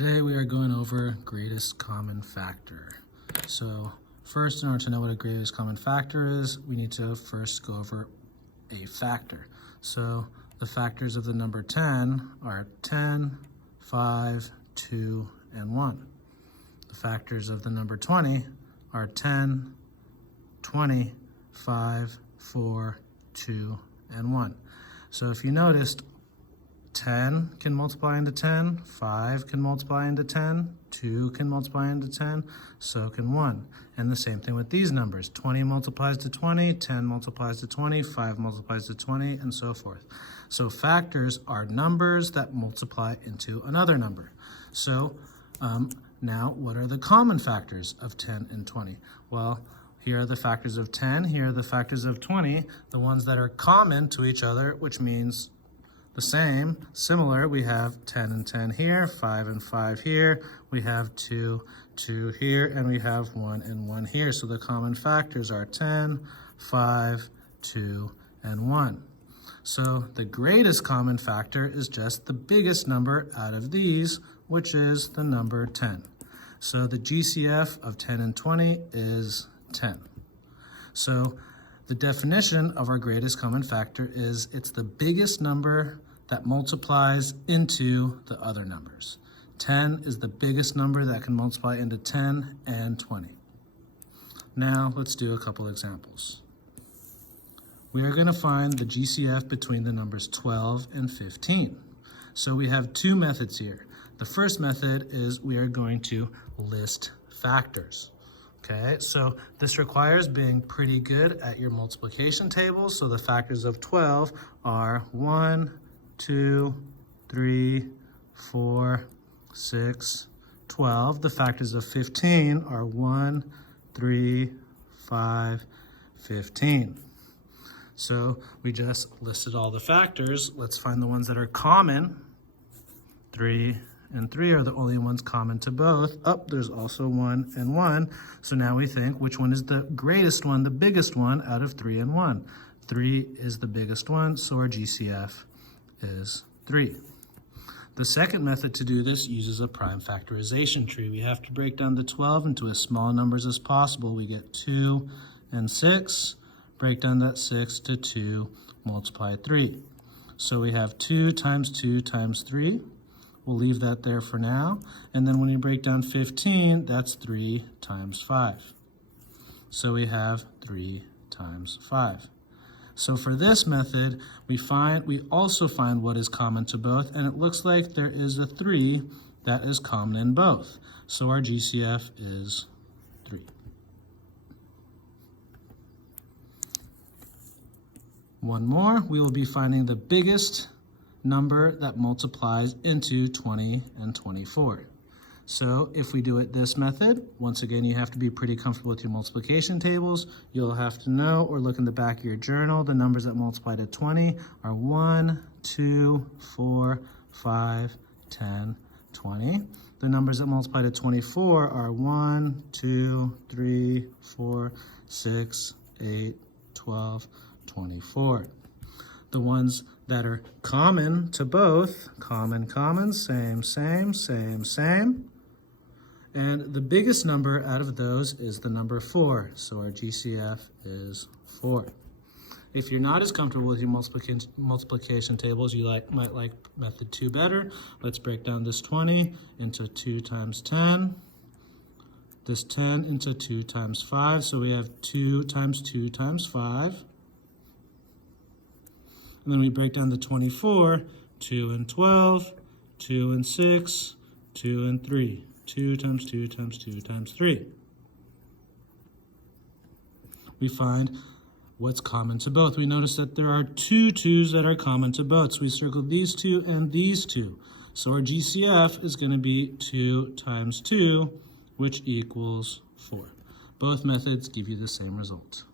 Today we are going over greatest common factor. So first, in order to know what a greatest common factor is, we need to first go over a factor. So the factors of the number 10 are 10, 5, 2, and 1. The factors of the number 20 are 10, 20, 5, 4, 2, and 1. So if you noticed, 10 can multiply into 10, 5 can multiply into 10, 2 can multiply into 10, so can 1. And the same thing with these numbers. 20 multiplies to 20, 10 multiplies to 20, 5 multiplies to 20, and so forth. So factors are numbers that multiply into another number. So now what are the common factors of 10 and 20? Well, here are the factors of 10, here are the factors of 20, the ones that are common to each other, which means the same, similar, we have 10 and 10 here, 5 and 5 here, we have 2, 2 here, and we have 1 and 1 here. So the common factors are 10, 5, 2, and 1. So the greatest common factor is just the biggest number out of these, which is the number 10. So the GCF of 10 and 20 is 10. So the definition of our greatest common factor is it's the biggest number that multiplies into the other numbers. 10 is the biggest number that can multiply into 10 and 20. Now let's do a couple examples. We are going to find the GCF between the numbers 12 and 15. So we have two methods here. The first method is we are going to list factors. Okay, so this requires being pretty good at your multiplication tables. So the factors of 12 are 1, 2, 3, 4, 6, 12. The factors of 15 are 1, 3, 5, 15. So we just listed all the factors. Let's find the ones that are common. 3 and 3 are the only ones common to both. Oh, there's also 1 and 1. So now we think which one is the greatest one, the biggest one out of 3 and 1. 3 is the biggest one, so our GCF is 3. The second method to do this uses a prime factorization tree. We have to break down the 12 into as small numbers as possible. We get 2 and 6. Break down that 6 to 2, multiply 3. So we have 2 times 2 times 3. We'll leave that there for now. And then when you break down 15, that's 3 times 5. So we have 3 times 5. So for this method, we also find what is common to both, and it looks like there is a 3 that is common in both. So our GCF is 3. One more, we will be finding the biggest number that multiplies into 20 and 24. So if we do it this method, once again, you have to be pretty comfortable with your multiplication tables. You'll have to know or look in the back of your journal. The numbers that multiply to 20 are 1, 2, 4, 5, 10, 20. The numbers that multiply to 24 are 1, 2, 3, 4, 6, 8, 12, 24. The ones that are common to both, common, same, same, same, same. And the biggest number out of those is the number 4. So our GCF is 4. If you're not as comfortable with your multiplication tables, you might like method 2 better. Let's break down this 20 into 2 times 10. This 10 into 2 times 5. So we have 2 times 2 times 5. And then we break down the 24, 2 and 12, 2 and 6, 2 and 3. 2 times 2 times 2 times 3. We find what's common to both. We notice that there are 2 2's that are common to both. So we circle these 2 and these 2. So our GCF is going to be 2 times 2, which equals 4. Both methods give you the same result.